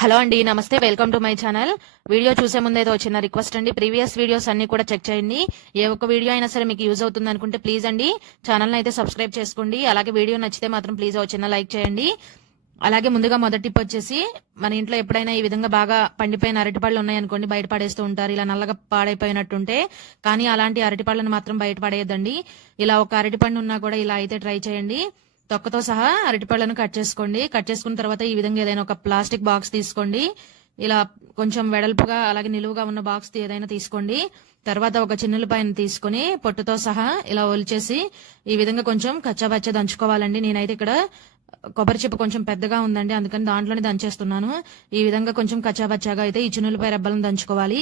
Hello అండి నమస్తే welcome to my channel. Video చూసే ముందు వచ్చిన చిన్న రిక్వెస్ట్ అండి. ప్రీవియస్ వీడియోస్ అన్ని కూడా చెక్ చేయండి. ఏ ఒక్క వీడియో అయినా సరే మీకు యూజ్ అవుతుంది అనుకుంటే ప్లీజ్ అండి ఛానల్ అయితే సబ్స్క్రైబ్ చేసుకోండి. అలాగే వీడియో నచ్చితే మాత్రం ప్లీజ్ వచ్చిన లైక్ చేయండి. అలాగే ముందుగా మొదటి టిప్ వచ్చేసి మన ఇంట్లో ఎప్పుడైనా ఈ విధంగా బాగా పండిపోయిన అరటిపళ్ళు ఉన్నాయనుకోండి బయట పడేస్తూ ఉంటారు. ఇలా నల్లగా పాడైపోయినట్టుంటే కానీ అలాంటి అరటిపళ్ళను మాత్రం బయట పడేయద్దండి. ఇలా ఒక అరటిపండు ఉన్నా కూడా ఇలా అయితే ట్రై చేయండి. తొక్కతో సహా అరటిపళ్ళను కట్ చేసుకోండి. కట్ చేసుకున్న తర్వాత ఈ విధంగా ఏదైనా ఒక ప్లాస్టిక్ బాక్స్ తీసుకోండి. ఇలా కొంచెం వెడల్పుగా అలాగే నిలువుగా ఉన్న బాక్స్ ఏదైనా తీసుకోండి. తర్వాత ఒక చిన్నులపాయను తీసుకొని పొట్టుతో సహా ఇలా ఒలిచేసి ఈ విధంగా కొంచెం కచ్చాబచ్చ దంచుకోవాలండి. నేనైతే ఇక్కడ కొబ్బరి చిప్ప కొంచెం పెద్దగా ఉందండి. అందుకని దాంట్లోనే దంచేస్తున్నాను. ఈ విధంగా కొంచెం కచ్చాబచ్చాగా అయితే ఈ చిన్నులపాయ రెబ్బలను దంచుకోవాలి.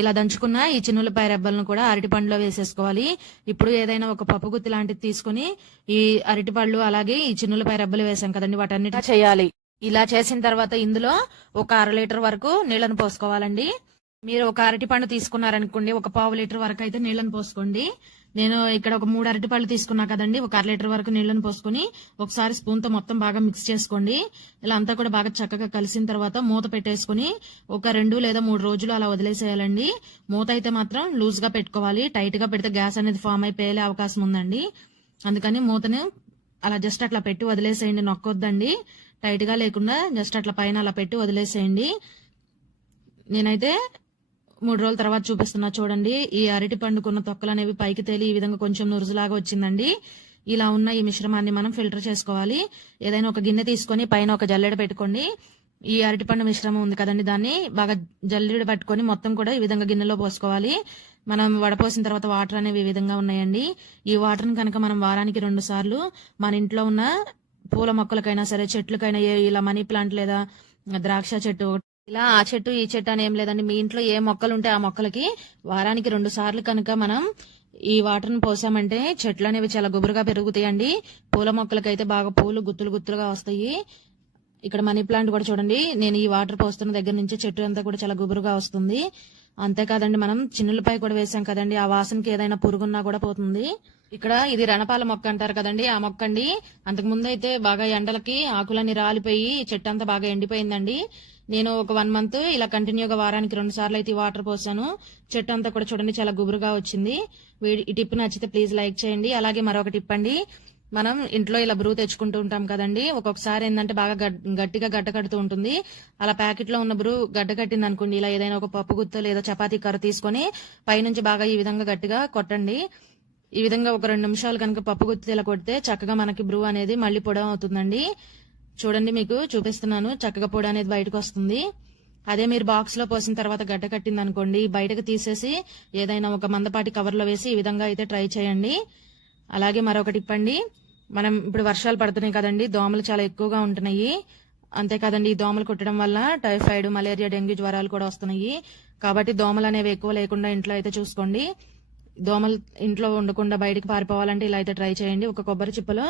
ఇలా దంచుకున్న ఈ చిన్నులపాయ రెబ్బలను కూడా అరటి పండులో వేసేసుకోవాలి. ఇప్పుడు ఏదైనా ఒక పప్పు గుత్తి లాంటిది తీసుకుని ఈ అరటి పళ్ళు అలాగే ఈ చిన్నులపాయ రెబ్బలు వేసాం కదండి వాటన్నిటి చేయాలి. ఇలా చేసిన తర్వాత ఇందులో ఒక అర లీటర్ వరకు నీళ్ళను పోసుకోవాలండి. మీరు ఒక అరటి పండు తీసుకున్నారనుకోండి ఒక పావు లీటర్ వరకు అయితే నీళ్ళను పోసుకోండి. నేను ఇక్కడ ఒక మూడు అరటిపళ్ళు తీసుకున్నా కదండి. ఒక అర లీటర్ వరకు నీళ్ళను పోసుకొని ఒకసారి స్పూన్తో మొత్తం బాగా మిక్స్ చేసుకోండి. ఇలా అంతా కూడా బాగా చక్కగా కలిసిన తర్వాత మూత పెట్టేసుకుని ఒక రెండు లేదా మూడు రోజులు అలా వదిలేసేయాలండి. మూత అయితే మాత్రం లూజ్గా పెట్టుకోవాలి. టైట్గా పెడితే గ్యాస్ అనేది ఫామ్ అయిపోయేలే అవకాశం ఉందండి. అందుకని మూతను అలా జస్ట్ అట్లా పెట్టి వదిలేసేయండి. నొక్కొద్దండి. టైట్గా లేకుండా జస్ట్ అట్లా పైన అలా పెట్టి వదిలేసేయండి. నేనైతే మూడు రోజుల తర్వాత చూపిస్తున్నా చూడండి. ఈ అరటి పండుకున్న తొక్కలు అనేవి పైకి తేలి ఈ విధంగా కొంచెం నురుజులాగా వచ్చిందండి. ఇలా ఉన్న ఈ మిశ్రమాన్ని మనం ఫిల్టర్ చేసుకోవాలి. ఏదైనా ఒక గిన్నె తీసుకొని పైన ఒక జల్లెడ పెట్టుకోండి. ఈ అరటిపండు మిశ్రమం ఉంది కదండి దాన్ని. బాగా జల్లెడ పట్టుకొని మొత్తం కూడా ఈ విధంగా గిన్నెలో పోసుకోవాలి. మనం వడపోసిన తర్వాత వాటర్ అనేవి ఈ విధంగా ఉన్నాయండి. ఈ వాటర్ని కనుక మనం వారానికి రెండు సార్లు మన ఇంట్లో ఉన్న పూల మొక్కలకైనా సరే చెట్లకైనా ఇలా మనీ ప్లాంట్ లేదా ద్రాక్ష చెట్టు ఇలా ఆ చెట్టు ఈ చెట్టు అని ఏం లేదండి. మీ ఇంట్లో ఏ మొక్కలు ఉంటే ఆ మొక్కలకి వారానికి రెండు సార్లు కనుక మనం ఈ వాటర్ని పోసామంటే చెట్లు అనేవి చాలా గుబురుగా పెరుగుతాయండి. పూల మొక్కలకైతే బాగా పూలు గుత్తులు గుత్తులుగా వస్తాయి. ఇక్కడ మనీ ప్లాంట్ కూడా చూడండి. నేను ఈ వాటర్ పోస్తున్న దగ్గర నుంచి చెట్టు అంతా కూడా చాలా గుబురుగా వస్తుంది. అంతేకాదండి మనం చిన్నులపై కూడా వేసాం కదండి. ఆ వాసనకి ఏదైనా పురుగున్నా కూడా పోతుంది. ఇక్కడ ఇది రణపాల మొక్క అంటారు కదండి. ఆ మొక్క అండి అంతకు ముందు అయితే బాగా ఎండలకి ఆకులన్నీ రాలిపోయి చెట్టు అంతా బాగా ఎండిపోయిందండి. నేను ఒక వన్ మంత్ ఇలా కంటిన్యూగా వారానికి రెండు సార్లు అయితే ఈ వాటర్ పోసాను. చెట్టు అంతా కూడా చూడండి చాలా గుబురుగా వచ్చింది. వీడి- ఈ టిప్ నచ్చితే ప్లీజ్ లైక్ చేయండి. అలాగే మరొక టిప్ అండి. మనం ఇంట్లో ఇలా బ్రూ తెచ్చుకుంటూ ఉంటాం కదండి. ఒక్కొక్కసారి ఏంటంటే బాగా గట్టిగా గడ్డ కడుతూ ఉంటుంది. అలా ప్యాకెట్లో ఉన్న బ్రూ గడ్డ కట్టింది అనుకోండి. ఇలా ఏదైనా ఒక పప్పు గుత్త లేదా చపాతీ కర్ర తీసుకొని పైనుంచి బాగా ఈ విధంగా గట్టిగా కొట్టండి. ఈ విధంగా ఒక రెండు నిమిషాలు కనుక పప్పు గుత్తి ఇలా కొడితే చక్కగా మనకి బ్రూ అనేది మళ్ళీ పొడవ అవుతుందండి. చూడండి మీకు చూపిస్తున్నాను. చక్కగా పొడి అనేది బయటకు వస్తుంది. అదే మీరు బాక్స్లో పోసిన తర్వాత గడ్డ కట్టింది అనుకోండి బయటకు తీసేసి ఏదైనా ఒక మందపాటి కవర్లో వేసి ఈ విధంగా అయితే ట్రై చేయండి. అలాగే మరొకటి ఇప్పండి. మనం ఇప్పుడు వర్షాలు పడుతున్నాయి కదండి దోమలు చాలా ఎక్కువగా ఉంటున్నాయి. అంతేకాదండి ఈ దోమలు కుట్టడం వల్ల టైఫాయిడ్ మలేరియా డెంగ్యూ జ్వరాలు కూడా వస్తున్నాయి. కాబట్టి దోమలు అనేవి ఎక్కువ లేకుండా ఇంట్లో అయితే చూసుకోండి. దోమలు ఇంట్లో ఉండకుండా బయటికి పారిపోవాలంటే ఇలా అయితే ట్రై చేయండి. ఒక కొబ్బరి చిప్పలో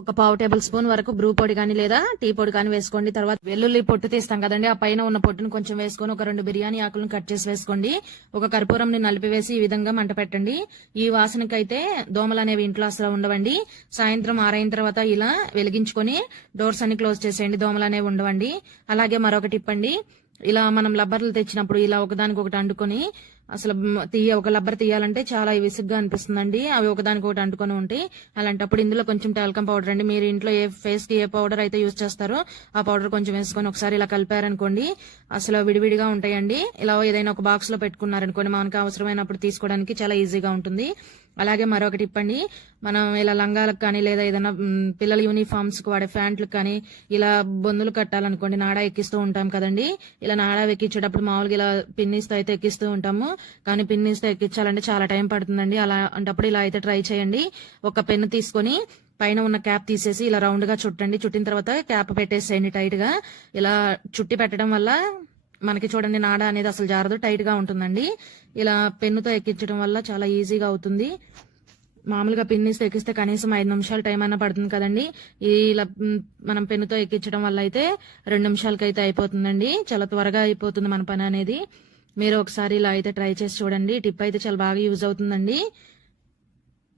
ఒక పావు టేబుల్ స్పూన్ వరకు బ్రూ పొడి కానీ లేదా టీ పొడి కానీ వేసుకోండి. తర్వాత వెల్లుల్లి పొట్టు తీస్తాం కదండి. ఆ పైన ఉన్న పొట్టును కొంచెం వేసుకొని ఒక రెండు బిర్యానీ ఆకులను కట్ చేసి వేసుకోండి. ఒక కర్పూరంని నలిపివేసి ఈ విధంగా మంట పెట్టండి. ఈ వాసనకైతే దోమలు అనేవి ఇంట్లో అసలు ఉండవండి. సాయంత్రం ఆరైన తర్వాత ఇలా వెలిగించుకొని డోర్స్ అన్ని క్లోజ్ చేసేయండి. దోమలు అనేవి ఉండవండి. అలాగే మరొకటి ఇప్పండి. ఇలా మనం లబ్బర్లు తెచ్చినప్పుడు ఇలా ఒకదానికి ఒకటి అండుకొని అసలు తీయ ఒక లబ్బర్ తీయాలంటే చాలా విసుగ్గా అనిపిస్తుందండి. అవి ఒకదానికి ఒకటి అంటుకొని ఉంటాయి అలాంటప్పుడు ఇందులో కొంచెం టాల్కమ్ పౌడర్ అండి. మీరు ఇంట్లో ఏ ఫేస్కి ఏ పౌడర్ అయితే యూజ్ చేస్తారో ఆ పౌడర్ కొంచెం వేసుకొని ఒకసారి ఇలా కలిపారనుకోండి అసలు విడివిడిగా ఉంటాయండి. ఇలా ఏదైనా ఒక బాక్స్లో పెట్టుకున్నారనుకోండి మనకు అవసరమైనప్పుడు తీసుకోవడానికి చాలా ఈజీగా ఉంటుంది. అలాగే మరొకటి ఇప్పండి. మనం ఇలా లంగాలకు కానీ లేదా ఏదైనా పిల్లల యూనిఫామ్స్కి వాడే ప్యాంట్లకు కానీ ఇలా బొందులు కట్టాలనుకోండి నాడా ఎక్కిస్తూ ఉంటాం కదండి. ఇలా నాడా ఎక్కించేటప్పుడు మామూలుగా ఇలా పిన్నిస్తో అయితే ఎక్కిస్తూ ఉంటాము. కానీ పిన్నిస్తో ఎక్కించాలంటే చాలా టైం పడుతుందండి. అలా అంటప్పుడు ఇలా అయితే ట్రై చేయండి. ఒక పెన్ను తీసుకొని పైన ఉన్న క్యాప్ తీసేసి ఇలా రౌండ్గా చుట్టండి. చుట్టిన తర్వాత క్యాప్ పెట్టేసేయండి టైట్గా. ఇలా చుట్టి పెట్టడం వల్ల మనకి చూడండి నాడ అనేది అసలు జారదు టైట్గా ఉంటుందండి. ఇలా పెన్నుతో ఎక్కించడం వల్ల చాలా ఈజీగా అవుతుంది. మామూలుగా పిన్నిస్తే ఎక్కిస్తే కనీసం ఐదు నిమిషాలు టైం అయినా పడుతుంది కదండి. ఈ ఇలా మనం పెన్నుతో ఎక్కించడం వల్ల అయితే రెండు నిమిషాలకైతే అయిపోతుందండి. చాలా త్వరగా అయిపోతుంది మన పని అనేది. మీరు ఒకసారి ఇలా అయితే ట్రై చేసి చూడండి. టిప్ అయితే చాలా బాగా యూజ్ అవుతుందండి.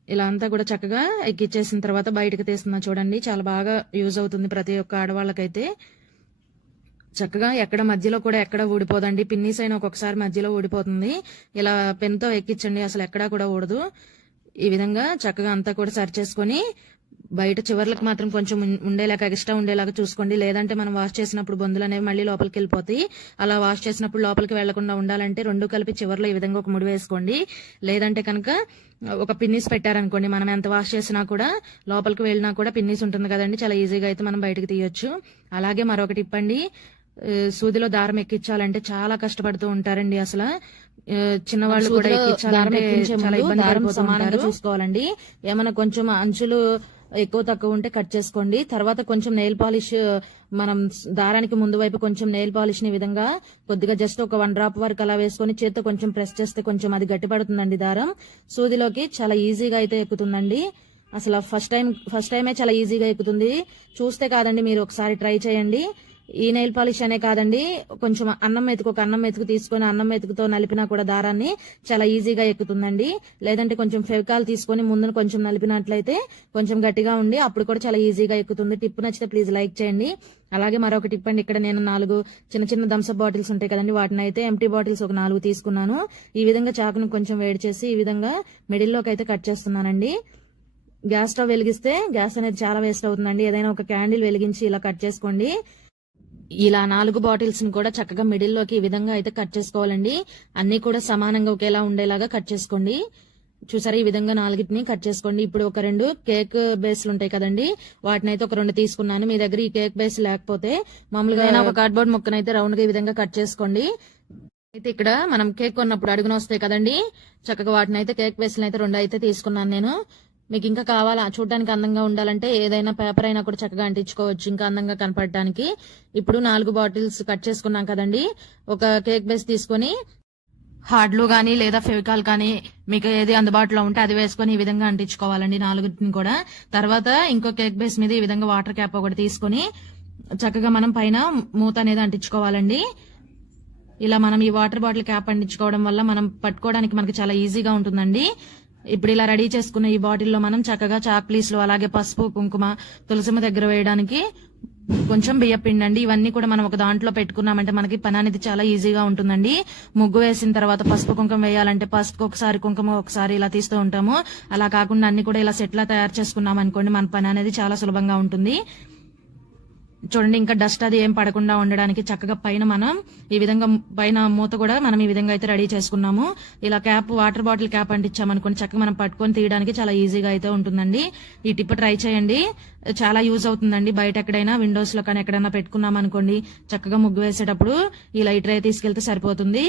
ఇలా అంతా కూడా చక్కగా ఎక్కిచ్చేసిన తర్వాత బయటకు తీస్తున్నా చూడండి. చాలా బాగా యూజ్ అవుతుంది ప్రతి ఒక్క ఆడవాళ్ళకైతే. చక్కగా ఎక్కడ మధ్యలో కూడా ఎక్కడ ఊడిపోదండి. పిన్నీస్ అయినా ఒక్కొక్కసారి మధ్యలో ఊడిపోతుంది. ఇలా పెన్తో ఎక్కించండి. అసలు ఎక్కడా కూడా ఊడదు. ఈ విధంగా చక్కగా అంతా కూడా సరి చేసుకొని బయట చివర్లకు మాత్రం కొంచెం ఉండేలాగా ఎక్స్ట్రా ఉండేలాగా చూసుకోండి. లేదంటే మనం వాష్ చేసినప్పుడు బొందులు అనేవి మళ్ళీ లోపలికి వెళ్ళిపోతాయి. అలా వాష్ చేసినప్పుడు లోపలికి వెళ్ళకుండా ఉండాలంటే రెండు కలిపి చివర్లో ఈ విధంగా ఒక ముడి వేసుకోండి. లేదంటే కనుక ఒక పిన్నిస్ పెట్టారనుకోండి మనం ఎంత వాష్ చేసినా కూడా లోపలికి వెళ్ళినా కూడా పిన్నిస్ ఉంటుంది కదండి. చాలా ఈజీగా అయితే మనం బయటకు తీయొచ్చు. అలాగే మరొకటి ఇప్పండి. సూదిలో దారం ఎక్కించాలంటే చాలా కష్టపడుతూ ఉంటారండి అసలు. చిన్నవాళ్ళు కూడా ఎక్కించాలంటే సమానంగా. చూసుకోవాలండి. ఏమైనా కొంచెం అంచులు ఎక్కువ తక్కువ ఉంటే కట్ చేసుకోండి. తర్వాత కొంచెం నెయిల్ పాలిష్ మనం దారానికి ముందు వైపు కొంచెం నెయిల్ పాలిష్ని విధంగా కొద్దిగా జస్ట్ ఒక వన్ డ్రాప్ వరకు అలా వేసుకొని చేత్తో కొంచెం ప్రెస్ చేస్తే కొంచెం అది గట్టిపడుతుందండి దారం. సూదిలోకి చాలా ఈజీగా అయితే ఎక్కుతుందండి. అసలు ఫస్ట్ టైం ఫస్ట్ టైమే చాలా ఈజీగా ఎక్కుతుంది. చూస్తే కాదండి మీరు ఒకసారి ట్రై చేయండి. ఈ నెయిల్ పాలిష్ అనే కాదండి కొంచెం అన్నం మెతుకు ఒక అన్నం మెతుకు తీసుకొని అన్నం మెతుకుతో నలిపినా కూడా దారాన్ని చాలా ఈజీగా ఎక్కుతుందండి. లేదంటే కొంచెం ఫెవికాల్ తీసుకొని ముందున కొంచెం నలిపినట్లయితే కొంచెం గట్టిగా ఉండి అప్పుడు కూడా చాలా ఈజీగా ఎక్కుతుంది. టిప్ నచ్చితే ప్లీజ్ లైక్ చేయండి. అలాగే మరొక టిప్ అండి ఇక్కడ నేను నాలుగు చిన్న చిన్న థమ్స్అప్ బాటిల్స్ ఉంటాయి కదండి వాటిని అయితే ఎంటీ బాటిల్స్ ఒక నాలుగు తీసుకున్నాను. ఈ విధంగా చాకును కొంచెం వేడి చేసి ఈ విధంగా మిడిల్లోకి అయితే కట్ చేస్తున్నానండి. గ్యాస్ స్టవ్ వెలిగిస్తే గ్యాస్ అనేది చాలా వేస్ట్ అవుతుందండి. ఏదైనా ఒక క్యాండిల్ వెలిగించి ఇలా కట్ చేసుకోండి. ఇలా నాలుగు బాటిల్స్ని కూడా చక్కగా మిడిల్లోకి ఈ విధంగా అయితే కట్ చేసుకోవాలండి. అన్ని కూడా సమానంగా ఒకేలా ఉండేలాగా కట్ చేసుకోండి. చూసారా ఈ విధంగా నాలుగిటిని కట్ చేసుకోండి. ఇప్పుడు ఒక రెండు కేక్ బేస్లు ఉంటాయి కదండి వాటిని అయితే ఒక రెండు తీసుకున్నాను. మీ దగ్గర ఈ కేక్ బేస్ లేకపోతే మామూలుగా ఒక కార్డ్బోర్డ్ ముక్కనైతే రౌండ్గా ఈ విధంగా కట్ చేసుకోండి. అయితే ఇక్కడ మనం కేక్ కొన్నప్పుడు అడుగున వస్తాయి కదండి చక్కగా వాటిని అయితే కేక్ బేస్లు అయితే రెండు అయితే తీసుకున్నాను నేను. మీకు ఇంకా కావాలా? చూడడానికి అందంగా ఉండాలంటే ఏదైనా పేపర్ అయినా కూడా చక్కగా అంటించుకోవచ్చు. ఇంకా అందంగా కనపడడానికి ఇప్పుడు నాలుగు బాటిల్స్ కట్ చేసుకున్నాం కదండి. ఒక కేక్ బేస్ తీసుకొని హార్డ్లు కానీ లేదా ఫెవికాల్ కానీ మీకు ఏది అందుబాటులో ఉంటే అది వేసుకొని ఈ విధంగా అంటించుకోవాలండి నాలుగుని కూడా. తర్వాత ఇంకో కేక్ బేస్ మీద ఈ విధంగా వాటర్ క్యాప్ ఒకటి తీసుకొని చక్కగా మనం పైన మూత అనేది అంటించుకోవాలండి. ఇలా మనం ఈ వాటర్ బాటిల్ క్యాప్ అంటించుకోవడం వల్ల మనం పట్టుకోవడానికి మనకి చాలా ఈజీగా ఉంటుందండి. ఇప్పుడు ఇలా రెడీ చేసుకున్న ఈ బాటిల్లో మనం చక్కగా చాక్లీస్లు అలాగే పసుపు కుంకుమ తులసిమ దగ్గర వేయడానికి కొంచెం బియ్యం పిండండి. ఇవన్నీ కూడా మనం ఒక దాంట్లో పెట్టుకున్నామంటే మనకి పని అనేది చాలా ఈజీగా ఉంటుందండి. ముగ్గు వేసిన తర్వాత పసుపు కుంకుమ వేయాలంటే పసుపు ఒకసారి కుంకుమ ఒకసారి ఇలా తీస్తూ ఉంటాము. అలా కాకుండా అన్ని కూడా ఇలా సెట్లా తయారు చేసుకున్నాం అనుకోండి మన పని అనేది చాలా సులభంగా ఉంటుంది. చూడండి ఇంకా డస్ట్ అది ఏం పడకుండా ఉండడానికి చక్కగా పైన మనం ఈ విధంగా పైన మూత కూడా మనం ఈ విధంగా అయితే రెడీ చేసుకున్నాము. ఇలా క్యాప్ వాటర్ బాటిల్ క్యాప్ అంటించామనుకోండి చక్కగా మనం పట్టుకొని తీయడానికి చాలా ఈజీగా అయితే ఉంటుందండి. ఈ టిప్ ట్రై చేయండి. చాలా యూజ్ అవుతుందండి. బయట ఎక్కడైనా విండోస్లో కానీ ఎక్కడైనా పెట్టుకున్నాం అనుకోండి చక్కగా ముగ్గు వేసేటప్పుడు ఈ లైటర్ అయితే తీసుకెళ్తే సరిపోతుంది.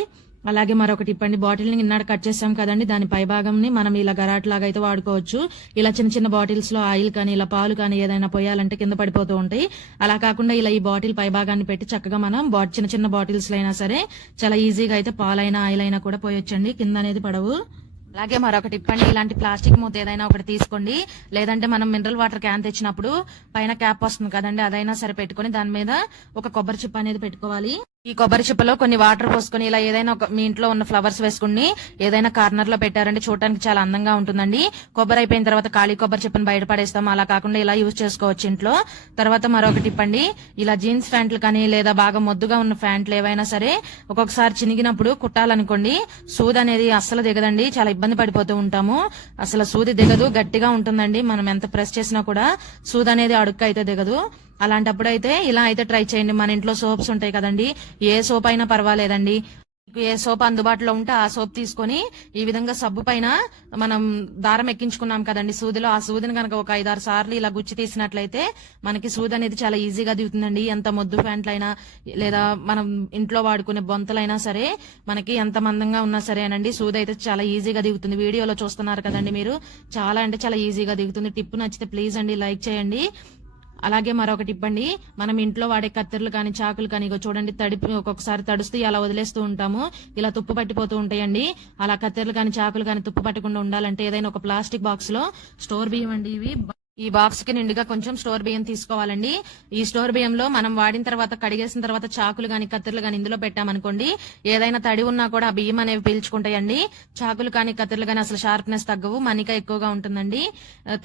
అలాగే మరొకటి ఇప్పండి బాటిల్ని ఇన్నాడు కట్ చేసాం కదండి దాని పై భాగంని మనం ఇలా గరాట్ లాగా అయితే వాడుకోవచ్చు. ఇలా చిన్న చిన్న బాటిల్స్లో ఆయిల్ కానీ ఇలా పాలు కానీ ఏదైనా పోయాలంటే కింద పడిపోతూ ఉంటాయి. అలా కాకుండా ఇలా ఈ బాటిల్ పై భాగాన్ని పెట్టి చక్కగా మనం బా- చిన్న చిన్న బాటిల్స్లో అయినా సరే చాలా ఈజీగా అయితే పాలైనా ఆయిల్ అయినా కూడా పోయొచ్చండి కింద అనేది పడవు. అలాగే మరొకటి ఇప్పండి ఇలాంటి ప్లాస్టిక్ మూత ఏదైనా ఒకటి తీసుకోండి. లేదంటే మనం మినరల్ వాటర్ క్యాన్ తెచ్చినప్పుడు పైన క్యాప్ వస్తుంది కదండి అదైనా సరే పెట్టుకొని దాని మీద ఒక కొబ్బరి చిప్ప అనేది పెట్టుకోవాలి. ఈ కొబ్బరి చిప్పలో కొన్ని వాటర్ పోసుకొని ఇలా ఏదైనా ఒక మీ ఇంట్లో ఉన్న ఫ్లవర్స్ వేసుకుని ఏదైనా కార్నర్లో పెట్టారంటే చూడడానికి చాలా అందంగా ఉంటుందండి. కొబ్బరి అయిపోయిన తర్వాత ఖాళీ కొబ్బరి చిప్పను బయట పడేస్తాం అలా కాకుండా ఇలా యూజ్ చేసుకోవచ్చు ఇంట్లో. తర్వాత మరొకటి ఇప్పండి. ఇలా జీన్స్ ప్యాంట్లు కానీ లేదా బాగా మొద్దుగా ఉన్న ప్యాంట్లు ఏవైనా సరే ఒక్కొక్కసారి చినిగినప్పుడు కుట్టాలనుకోండి సూది అనేది అస్సలు దిగదండి. చాలా ఇబ్బంది పడిపోతూ ఉంటాము. అసలు సూది దిగదు గట్టిగా ఉంటుందండి. మనం ఎంత ప్రెస్ చేసినా కూడా సూది అనేది అడుక్కు అయితే దిగదు. అలాంటప్పుడు అయితే ఇలా అయితే ట్రై చేయండి. మన ఇంట్లో సోప్స్ ఉంటాయి కదండి. ఏ సోప్ అయినా పర్వాలేదండి. మీకు ఏ సోప్ అందుబాటులో ఉంటే ఆ సోప్ తీసుకొని ఈ విధంగా సబ్బు పైన మనం దారం ఎక్కించుకున్నాం కదండి సూదిలో. ఆ సూదిని కనుక ఒక ఐదారు సార్లు ఇలా గుచ్చి తీసినట్లయితే మనకి సూది అనేది చాలా ఈజీగా దిగుతుందండి. ఎంత మొద్దు ప్యాంట్లైనా లేదా మనం ఇంట్లో వాడుకునే బొంతలైనా సరే మనకి ఎంత మందంగా ఉన్నా సరేనండి. సూది అయితే చాలా ఈజీగా దిగుతుంది. వీడియోలో చూస్తున్నారు కదండి మీరు. చాలా అంటే చాలా ఈజీగా దిగుతుంది. టిప్ నచ్చితే ప్లీజ్ అండి లైక్ చేయండి. అలాగే మరొకటి ఇవ్వండి. మనం ఇంట్లో వాడే కత్తెరలు కానీ చాకులు కానీ ఇగో చూడండి తడిపి ఒక్కొక్కసారి తడుస్తూ అలా వదిలేస్తూ ఉంటాము. ఇలా తుప్పు పట్టిపోతూ ఉంటాయండి. అలా కత్తెరలు కానీ చాకులు కానీ తుప్పు పట్టకుండా ఉండాలంటే ఏదైనా ఒక ప్లాస్టిక్ బాక్స్లో స్టోర్ బియ్యం అండి ఇవి. ఈ బాక్స్కి నిండుగా కొంచెం స్టోర్ బియ్యం తీసుకోవాలండి. ఈ స్టోర్ బియ్యంలో మనం వాడిన తర్వాత కడిగేసిన తర్వాత చాకులు గాని కత్తిరలు గాని ఇందులో పెట్టామనుకోండి ఏదైనా తడి ఉన్నా కూడా ఆ బియ్యం అనేవి పీల్చుకుంటాయండి. చాకులు కానీ కత్తిరలు కానీ అసలు షార్ప్నెస్ తగ్గవు మనిక ఎక్కువగా ఉంటుందండి.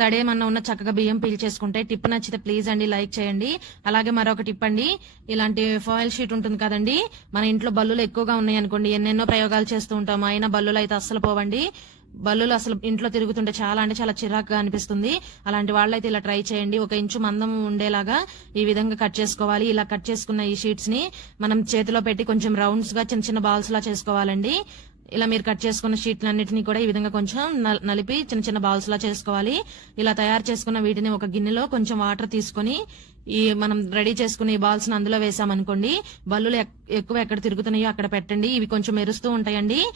తడేమన్నా ఉన్న చక్కగా బియ్యం పీల్చేసుకుంటాయి టిప్ నచ్చితే ప్లీజ్ అండి లైక్ చేయండి. అలాగే మరొక టిప్ అండి ఇలాంటి ఫాయిల్ షీట్ ఉంటుంది కదండి మన ఇంట్లో బల్లులు ఎక్కువగా ఉన్నాయి అనుకోండి ఎన్నెన్నో ప్రయోగాలు చేస్తూ ఉంటాము అయినా బల్లులు అయితే అస్సలు పోవండి. బల్లులు అసలు ఇంట్లో తిరుగుతుంటే చాలా అంటే చాలా చిరాకుగా అనిపిస్తుంది. అలాంటి వాళ్ళైతే ఇలా ట్రై చేయండి. ఒక ఇంచు మందం ఉండేలాగా ఈ విధంగా కట్ చేసుకోవాలి. ఇలా కట్ చేసుకున్న ఈ షీట్స్ని మనం చేతిలో పెట్టి కొంచెం రౌండ్స్గా చిన్న చిన్న బాల్స్ లా చేసుకోవాలండి. ఇలా మీరు కట్ చేసుకున్న షీట్లన్నిటిని కూడా ఈ విధంగా కొంచెం నలిపి చిన్న చిన్న బాల్స్ లా చేసుకోవాలి. ఇలా తయారు చేసుకున్న వీటిని ఒక గిన్నెలో కొంచెం వాటర్ తీసుకొని ఈ మనం రెడీ చేసుకుని బాల్స్ అందులో వేసామనుకోండి బల్లులు ఎక్- ఎక్కువ ఎక్కడ తిరుగుతున్నాయో అక్కడ పెట్టండి. ఇవి కొంచెం మెరుస్తూ ఉంటాయండి.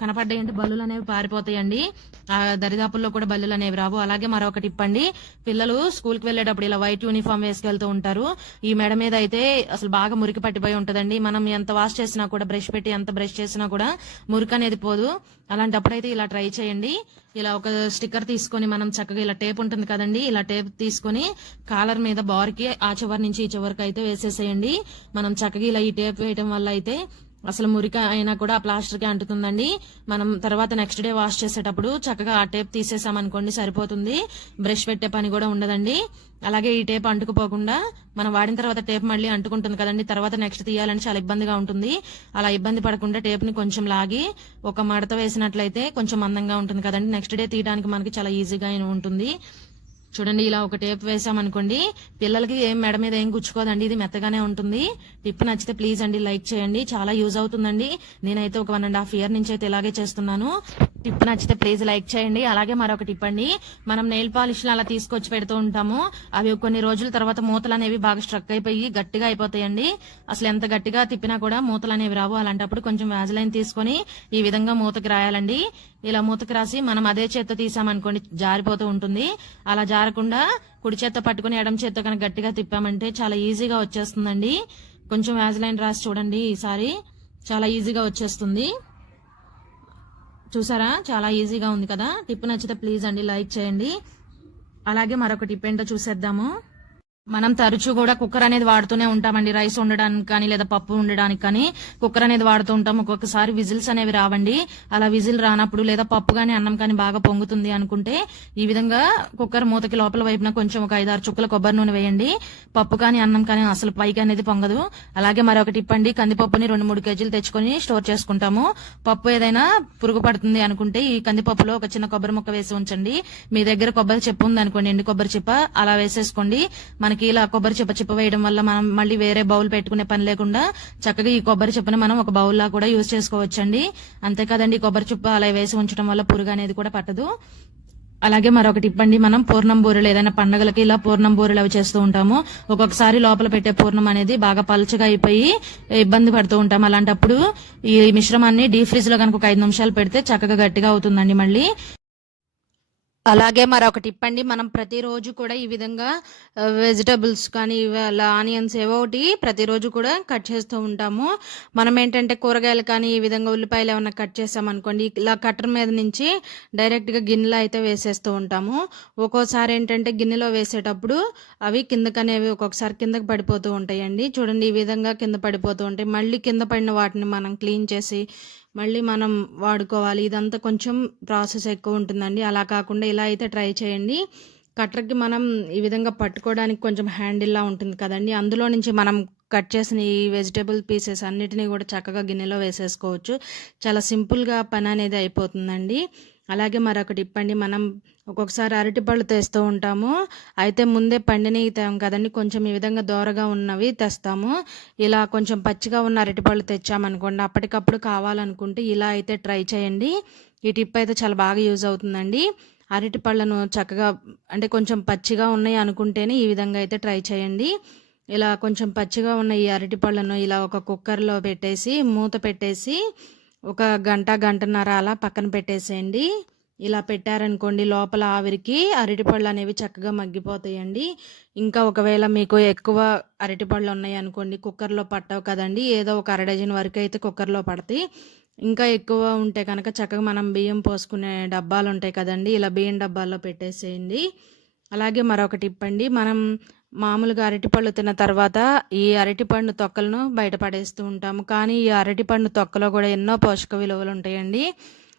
కనపడ్డాయంటే బల్లులు అనేవి పారిపోతాయండి. ఆ దరిదాపుల్లో కూడా బల్లులు అనేవి రావు. అలాగే మరొకటి ఇప్పండి. పిల్లలు స్కూల్కి వెళ్ళేటప్పుడు ఇలా వైట్ యూనిఫామ్ వేసుకెళ్తూ ఉంటారు. ఈ మెడ మీద అయితే అసలు బాగా మురికి పట్టిపోయి ఉంటదండి. మనం ఎంత వాష్ చేసినా కూడా బ్రష్ పెట్టి ఎంత బ్రష్ చేసినా కూడా మురికి అనేది పోదు. అలాంటప్పుడైతే ఇలా ట్రై చేయండి. ఇలా ఒక స్టిక్కర్ తీసుకొని మనం చక్కగా ఇలా టేప్ ఉంటుంది కదండి ఇలా టేప్ తీసుకొని కాలర్ మీద బార్కి ఆ చివరి నుంచి ఈ చివరికి అయితే వేసేసేయండి. మనం చక్కగా ఇలా ఈ టేప్ వేయటం వల్ల అయితే అసలు మురిక అయినా కూడా ఆ ప్లాస్టర్కి అంటుతుందండి. మనం తర్వాత నెక్స్ట్ డే వాష్ చేసేటప్పుడు చక్కగా ఆ టేప్ తీసేసామనుకోండి సరిపోతుంది. బ్రష్ పెట్టే పని కూడా ఉండదండి. అలాగే ఈ టేప్ అంటుకుపోకుండా మనం వాడిన తర్వాత టేప్ మళ్ళీ అంటుకుంటుంది కదండి. తర్వాత నెక్స్ట్ తీయాలని చాలా ఇబ్బందిగా ఉంటుంది. అలా ఇబ్బంది పడకుండా టేప్ని కొంచెం లాగి ఒక మడత వేసినట్లయితే కొంచెం అందంగా ఉంటుంది కదండి. నెక్స్ట్ డే తీయడానికి మనకి చాలా ఈజీగా ఉంటుంది. చూడండి ఇలా ఒక టేప్ వేసామనుకోండి పిల్లలకి ఏం మెడ మీద ఏం గుచ్చుకోదండి ఇది మెత్తగానే ఉంటుంది. టిప్ నచ్చితే ప్లీజ్ అండి లైక్ చేయండి చాలా యూజ్ అవుతుందండి. నేనైతే ఒక వన్ అండ్ హాఫ్ ఇయర్ నుంచి అయితే ఇలాగే చేస్తున్నాను. టిప్ నచ్చితే ప్లీజ్ లైక్ చేయండి. అలాగే మరొక టిప్ అండి మనం నెయిల్ పాలిష్లు అలా తీసుకొచ్చి పెడుతూ ఉంటాము. అవి కొన్ని రోజుల తర్వాత మూతలు అనేవి బాగా స్ట్రక్ అయిపోయి గట్టిగా అయిపోతాయండి. అసలు ఎంత గట్టిగా తిప్పినా కూడా మూతలు అనేవి రావు. అలాంటప్పుడు కొంచెం వ్యాజలైన్ తీసుకొని ఈ విధంగా మూతకి రాయాలండి. ఇలా మూతకి రాసి మనం అదే చేత్తో తీసామనుకోండి జారిపోతూ ఉంటుంది. అలా జారకుండా కుడి చేత్తో పట్టుకుని ఎడం చేత్తో కనుక గట్టిగా తిప్పామంటే చాలా ఈజీగా వచ్చేస్తుందండి. కొంచెం వ్యాజలైన్ రాసి చూడండి ఈసారి. చాలా ఈజీగా వచ్చేస్తుంది. చూసారా? చాలా ఈజీగా ఉంది కదా? టిప్ నచ్చితే ప్లీజ్ అండి లైక్ చేయండి. అలాగే మరొక టిప్ ఏంటో చూసేద్దాము. మనం తరచూ కూడా కుక్కర్ అనేది వాడుతూనే ఉంటామండి. రైస్ వండడానికి కానీ లేదా పప్పు ఉండడానికి కానీ కుక్కర్ అనేది వాడుతూ ఉంటాం. ఒక్కొక్కసారి విజిల్స్ అనేవి రావండి. అలా విజిల్ రానప్పుడు లేదా పప్పు కానీ అన్నం కానీ బాగా పొంగుతుంది అనుకుంటే ఈ విధంగా కుక్కర్ మూతకి లోపల వైపున కొంచెం ఒక ఐదారు చుక్కల కొబ్బరి నూనె వేయండి. పప్పు కానీ అన్నం కానీ అసలు పైకి అనేది పొంగదు. అలాగే మరొకటి టిప్ కందిపప్పుని రెండు మూడు కేజీలు తెచ్చుకొని స్టోర్ చేసుకుంటాము. పప్పు ఏదైనా పురుగు పడుతుంది అనుకుంటే ఈ కందిపప్పులో ఒక చిన్న కొబ్బరి ముక్క వేసి ఉంచండి. మీ దగ్గర కొబ్బరి చెప్పు ఉంది అనుకోండి ఎండు కొబ్బరి చిప్ప అలా వేసేసుకోండి. మనకి ఇలా కొబ్బరి చిప్ప చిప్ప వేయడం వల్ల మనం మళ్ళీ వేరే బౌల్ పెట్టుకునే పని లేకుండా చక్కగా ఈ కొబ్బరి చిప్పని మనం ఒక బౌల్ లా కూడా యూజ్ చేసుకోవచ్చండి. అంతేకాదండి కొబ్బరి చిప్ప అలా వేసి ఉంచడం వల్ల పురుగు అనేది కూడా పట్టదు. అలాగే మరొకటి ఇప్పండి మనం పూర్ణం బూరెలు ఏదైనా పండగలకి ఇలా పూర్ణం బూరెలు అవి చేస్తూ ఉంటాము. ఒక్కొక్కసారి లోపల పెట్టే పూర్ణం అనేది బాగా పలుచగా అయిపోయి ఇబ్బంది పడుతూ ఉంటాం అలాంటప్పుడు ఈ మిశ్రమాన్ని డీ ఫ్రిజ్లో కనుక ఒక ఐదు నిమిషాలు పెడితే చక్కగా గట్టిగా అవుతుందండి మళ్ళీ. అలాగే మరొక టిప్ అండి మనం ప్రతిరోజు కూడా ఈ విధంగా వెజిటబుల్స్ కానీ అలా ఆనియన్స్ ఏవో ఒకటి ప్రతిరోజు కూడా కట్ చేస్తూ ఉంటాము. మనం ఏంటంటే కూరగాయలు కానీ ఈ విధంగా ఉల్లిపాయలు ఏమైనా కట్ చేసామనుకోండి ఇలా కట్టర్ మీద నుంచి డైరెక్ట్గా గిన్నెలో అయితే వేసేస్తూ ఉంటాము. ఒక్కోసారి ఏంటంటే గిన్నెలో వేసేటప్పుడు అవి కిందకనేవి ఒక్కొక్కసారి కిందకి పడిపోతూ ఉంటాయండి. చూడండి ఈ విధంగా కింద పడిపోతూ ఉంటాయి. మళ్ళీ కింద పడిన వాటిని మనం క్లీన్ చేసి మళ్ళీ మనం వాడుకోవాలి. ఇదంతా కొంచెం ప్రాసెస్ ఎక్కువ ఉంటుందండి. అలా కాకుండా ఇలా అయితే ట్రై చేయండి. కట్టర్కి మనం ఈ విధంగా పట్టుకోవడానికి కొంచెం హ్యాండిల్లా ఉంటుంది కదండి. అందులో నుంచి మనం కట్ చేసిన ఈ వెజిటేబుల్ పీసెస్ అన్నిటినీ కూడా చక్కగా గిన్నెలో వేసేసుకోవచ్చు. చాలా సింపుల్గా పని అనేది అయిపోతుందండి. అలాగే మరొకటి ఇప్పండి మనం ఒక్కొక్కసారి అరటిపళ్ళు తెస్తూ ఉంటాము. అయితే ముందే పండినవి తేం కదండి కొంచెం ఈ విధంగా దోరగా ఉన్నవి తెస్తాము. ఇలా కొంచెం పచ్చిగా ఉన్న అరటిపళ్ళు తెచ్చామనుకోండి అప్పటికప్పుడు కావాలనుకుంటే ఇలా అయితే ట్రై చేయండి. ఈ టిప్ అయితే చాలా బాగా యూజ్ అవుతుందండి. అరటి పళ్ళను చక్కగా అంటే కొంచెం పచ్చిగా ఉన్నాయి అనుకుంటేనే ఈ విధంగా అయితే ట్రై చేయండి. ఇలా కొంచెం పచ్చిగా ఉన్న ఈ అరటి పళ్ళను ఇలా ఒక కుక్కర్లో పెట్టేసి మూత పెట్టేసి ఒక గంట గంటన్నర అలా పక్కన పెట్టేసేయండి. ఇలా పెట్టారనుకోండి లోపల ఆవిరికి అరటిపళ్ళు అనేవి చక్కగా మగ్గిపోతాయండి. ఇంకా ఒకవేళ మీకు ఎక్కువ అరటిపళ్ళు ఉన్నాయి అనుకోండి కుక్కర్లో పట్టవు కదండి. ఏదో ఒక అర డజన్ వరకు అయితే కుక్కర్లో పడతాయి. ఇంకా ఎక్కువ ఉంటే కనుక చక్కగా మనం బియ్యం పోసుకునే డబ్బాలు ఉంటాయి కదండి ఇలా బియ్యం డబ్బాల్లో పెట్టేసేయండి. అలాగే మరొక టిప్ అండి మనం మామూలుగా అరటిపళ్ళు తిన్న తర్వాత ఈ అరటిపండు తొక్కలను బయట పడేస్తూ ఉంటాము. కానీ ఈ అరటిపండు తొక్కలో కూడా ఎన్నో పోషక విలువలు ఉంటాయండి.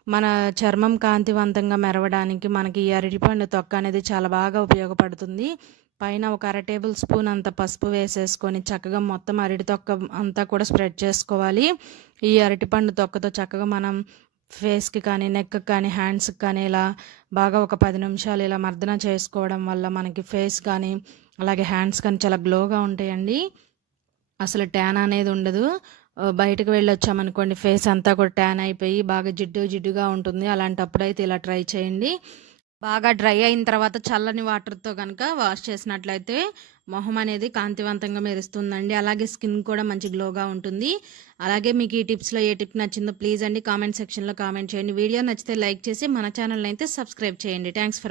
మన చర్మం కాంతివంతంగా మెరవడానికి మనకి ఈ అరటిపండు తొక్క అనేది చాలా బాగా ఉపయోగపడుతుంది. పైన ఒక అర టేబుల్ స్పూన్ అంత పసుపు వేసేసుకొని చక్కగా మొత్తం అరటి తొక్క అంతా కూడా స్ప్రెడ్ చేసుకోవాలి. ఈ అరటిపండు తొక్కతో చక్కగా మనం ఫేస్కి కానీ నెక్కి కానీ హ్యాండ్స్కి కానీ ఇలా బాగా ఒక పది నిమిషాలు ఇలా మర్దన చేసుకోవడం వల్ల మనకి ఫేస్ కానీ అలాగే హ్యాండ్స్ కానీ చాలా గ్లోగా ఉంటాయండి. అసలు ట్యాన్ అనేది ఉండదు. బయటకు వెళ్ళొచ్చామనుకోండి ఫేస్ అంతా కూడా ట్యాన్ అయిపోయి బాగా జిడ్డు జిడ్డుగా ఉంటుంది. అలాంటప్పుడు అయితే ఇలా ట్రై చేయండి. బాగా డ్రై అయిన తర్వాత చల్లని వాటర్తో కనుక వాష్ చేసినట్లయితే మొహం అనేది కాంతివంతంగా మెరుస్తుందండి. అలాగే స్కిన్ కూడా మంచి గ్లోగా ఉంటుంది. అలాగే మీకు ఈ టిప్స్లో ఏ టిప్ నచ్చిందో ప్లీజ్ అండి కామెంట్ సెక్షన్లో కామెంట్ చేయండి. వీడియో నచ్చితే లైక్ చేసి మన ఛానల్ అయితే సబ్స్క్రైబ్ చేయండి. Thanks for